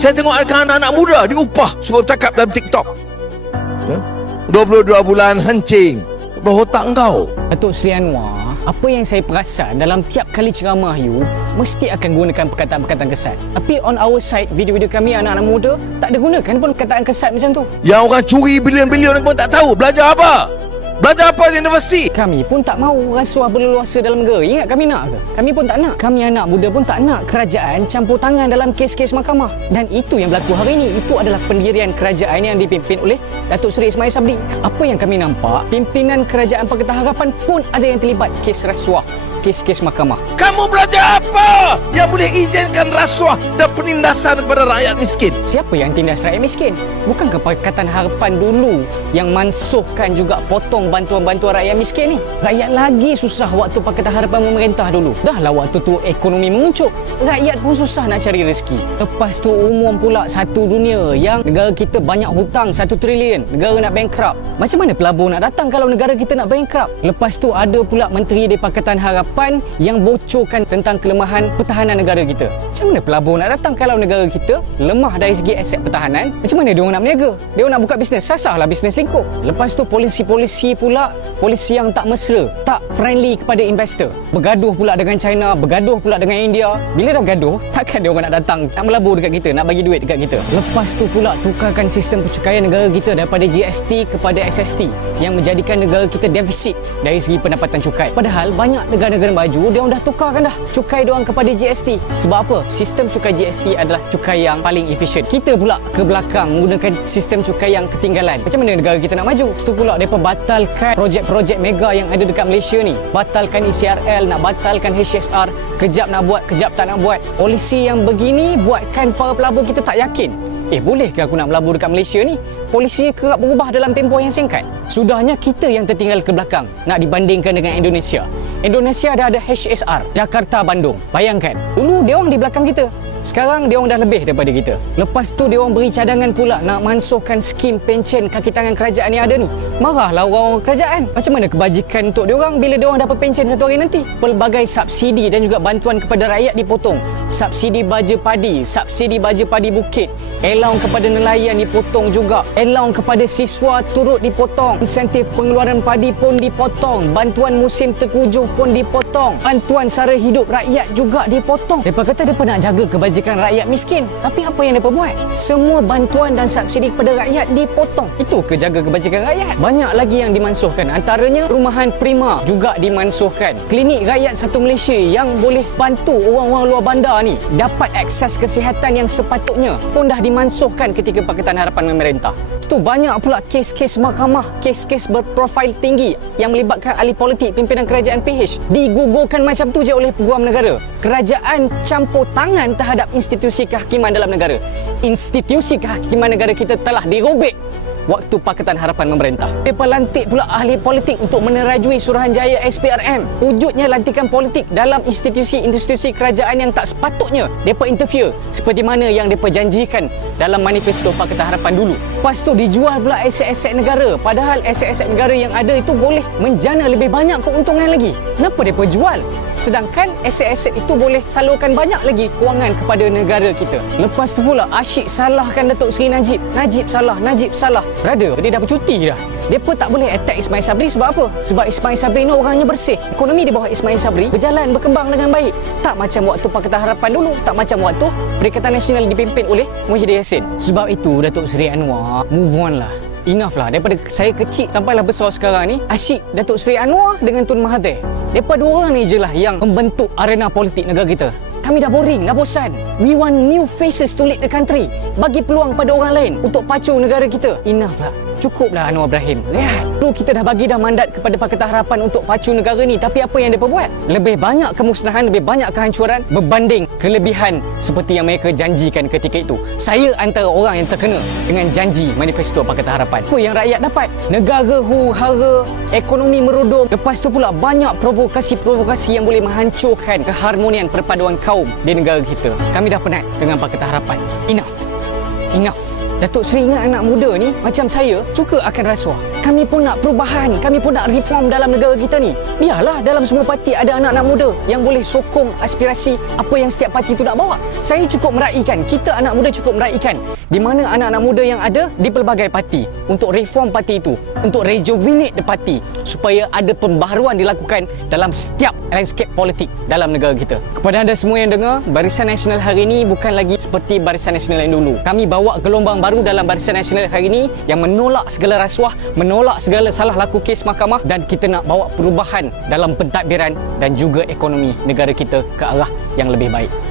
Saya tengok anak-anak muda diupah suruh cakap dalam TikTok. 22 bulan hancing berotak kau. Datuk Seri Anwar, apa yang saya perasan dalam tiap kali ceramah you mesti akan gunakan perkataan-perkataan kesat. Tapi on our side, video-video kami anak-anak muda tak ada gunakan pun perkataan kesat macam tu. Yang orang curi bilion-bilion pun tak tahu belajar apa. Belajar apa di universiti? Kami pun tak mahu rasuah berleluasa dalam negara. Ingat kami nak ke? Kami pun tak nak. Kami anak muda pun tak nak kerajaan campur tangan dalam kes-kes mahkamah. Dan itu yang berlaku hari ini. Itu adalah pendirian kerajaan yang dipimpin oleh Datuk Seri Ismail Sabri. Apa yang kami nampak, pimpinan kerajaan Pakatan Harapan pun ada yang terlibat kes rasuah, kes-kes mahkamah. Kamu belajar apa yang boleh izinkan rasuah dan penindasan kepada rakyat miskin? Siapa yang tindas rakyat miskin? Bukankah Pakatan Harapan dulu yang mansuhkan juga potong bantuan-bantuan rakyat miskin ni? Rakyat lagi susah waktu Pakatan Harapan memerintah dulu. Dahlah waktu tu ekonomi menguncuk. Rakyat pun susah nak cari rezeki. Lepas tu umum pula satu dunia yang negara kita banyak hutang 1 trilion. Negara nak bankrupt. Macam mana pelabur nak datang kalau negara kita nak bankrupt? Lepas tu ada pula menteri di Pakatan Harapan yang bocorkan tentang kelemahan pertahanan negara kita. Macam mana pelabur nak datang kalau negara kita lemah dari segi aset pertahanan? Macam mana dia orang nak berniaga? Dia orang nak buka bisnes, sasahlah bisnes lingkup. Lepas tu polisi-polisi pula, polisi yang tak mesra, tak friendly kepada investor. Bergaduh pula dengan China, bergaduh pula dengan India. Bila dah bergaduh, takkan dia orang nak datang nak melabur dekat kita, nak bagi duit dekat kita. Lepas tu pula tukarkan sistem percukaian negara kita daripada GST kepada SST yang menjadikan negara kita defisit dari segi pendapatan cukai. Padahal banyak negara-negara maju dia orang dah tukarkan dah cukai dia orang kepada GST. Sebab apa? Sistem cukai GST adalah cukai yang paling efisien. Kita pula ke belakang menggunakan sistem cukai yang ketinggalan. Macam mana negara kita nak maju? Setu pula mereka batalkan projek-projek mega yang ada dekat Malaysia ni. Batalkan ECRL, nak batalkan HSR, kejap nak buat, kejap tak nak buat. Polisi yang begini buatkan para pelabur kita tak yakin. Boleh ke aku nak melabur dekat Malaysia ni? Polisi kerap berubah dalam tempoh yang singkat. Sudahnya kita yang tertinggal ke belakang nak dibandingkan dengan Indonesia. Indonesia dah ada HSR, Jakarta Bandung. Bayangkan, dulu dia orang di belakang kita. Sekarang dia orang dah lebih daripada kita. Lepas tu dia orang beri cadangan pula nak mansuhkan skim pencen kaki tangan kerajaan yang ada ni. Marahlah orang-orang kerajaan. Macam mana kebajikan untuk dia orang bila dia orang dapat pencen satu hari nanti? Pelbagai subsidi dan juga bantuan kepada rakyat dipotong. Subsidi baja padi bukit. Allowance kepada nelayan dipotong juga. Allowance kepada siswa turut dipotong. Insentif pengeluaran padi pun dipotong. Bantuan musim tengkujuh pun dipotong. Bantuan sara hidup rakyat juga dipotong. Mereka kata mereka nak jaga kebajikan rakyat miskin. Tapi apa yang mereka buat? Semua bantuan dan subsidi kepada rakyat dipotong. Itu ke jaga kebajikan rakyat? Banyak lagi yang dimansuhkan. Antaranya perumahan prima juga dimansuhkan. Klinik rakyat satu Malaysia yang boleh bantu orang-orang luar bandar ni dapat akses kesihatan yang sepatutnya pun dah dimansuhkan ketika Pakatan Harapan memerintah. Itu banyak pula kes-kes mahkamah, kes-kes berprofil tinggi yang melibatkan ahli politik pimpinan kerajaan PH digugurkan macam tu je oleh peguam negara. Kerajaan campur tangan terhadap institusi kehakiman dalam negara. Institusi kehakiman negara kita telah dirobek waktu Pakatan Harapan memerintah. Mereka lantik pula ahli politik untuk menerajui Suruhanjaya SPRM. Wujudnya lantikan politik dalam institusi-institusi kerajaan yang tak sepatutnya mereka interfere seperti mana yang mereka janjikan dalam manifesto Pakatan Harapan dulu. Lepas tu dijual pula aset-aset negara. Padahal aset-aset negara yang ada itu boleh menjana lebih banyak keuntungan lagi. Kenapa mereka jual? Sedangkan aset-aset itu boleh salurkan banyak lagi kewangan kepada negara kita. Lepas tu pula asyik salahkan Datuk Seri Najib. Najib salah. Brother, dia dah bercuti dah. Mereka tak boleh attack Ismail Sabri sebab apa? Sebab Ismail Sabri ni orangnya bersih. Ekonomi di bawah Ismail Sabri berjalan, berkembang dengan baik. Tak macam waktu Pakatan Harapan dulu. Tak macam waktu Perikatan Nasional dipimpin oleh Muhyiddin Yassin. Sebab itu Datuk Seri Anwar, move on lah. Enough lah. Daripada saya kecil sampailah besar sekarang ni, asyik Datuk Seri Anwar dengan Tun Mahathir. Mereka dua orang ni je lah yang membentuk arena politik negara kita. Kami dah boring, dah bosan. We want new faces to lead the country. Bagi peluang pada orang lain untuk pacu negara kita. Enough lah. Cukuplah Anwar Ibrahim. Lihat. Dulu kita dah bagi dah mandat kepada Pakatan Harapan untuk pacu negara ni. Tapi apa yang mereka buat? Lebih banyak kemusnahan, lebih banyak kehancuran berbanding kelebihan seperti yang mereka janjikan ketika itu. Saya antara orang yang terkena dengan janji manifesto Pakatan Harapan. Apa yang rakyat dapat? Negara huru-hara, ekonomi merodom. Lepas tu pula banyak provokasi-provokasi yang boleh menghancurkan keharmonian perpaduan kaum di negara kita. Kami dah penat dengan Pakatan Harapan. Enough. Datuk Seri ingat anak muda ni macam saya suka akan rasuah. Kami pun nak perubahan, kami pun nak reform dalam negara kita ni. Biarlah dalam semua parti ada anak-anak muda yang boleh sokong aspirasi apa yang setiap parti tu nak bawa. Saya cukup meraihkan, kita anak muda cukup meraihkan di mana anak-anak muda yang ada di pelbagai parti untuk reform parti itu, untuk rejuvenate the party supaya ada pembaharuan dilakukan dalam setiap landscape politik dalam negara kita. Kepada anda semua yang dengar, Barisan Nasional hari ini bukan lagi seperti Barisan Nasional yang dulu. Kami bawa gelombang baru dalam Barisan Nasional hari ini yang menolak segala rasuah, menolak segala salah laku kes mahkamah, dan kita nak bawa perubahan dalam pentadbiran dan juga ekonomi negara kita ke arah yang lebih baik.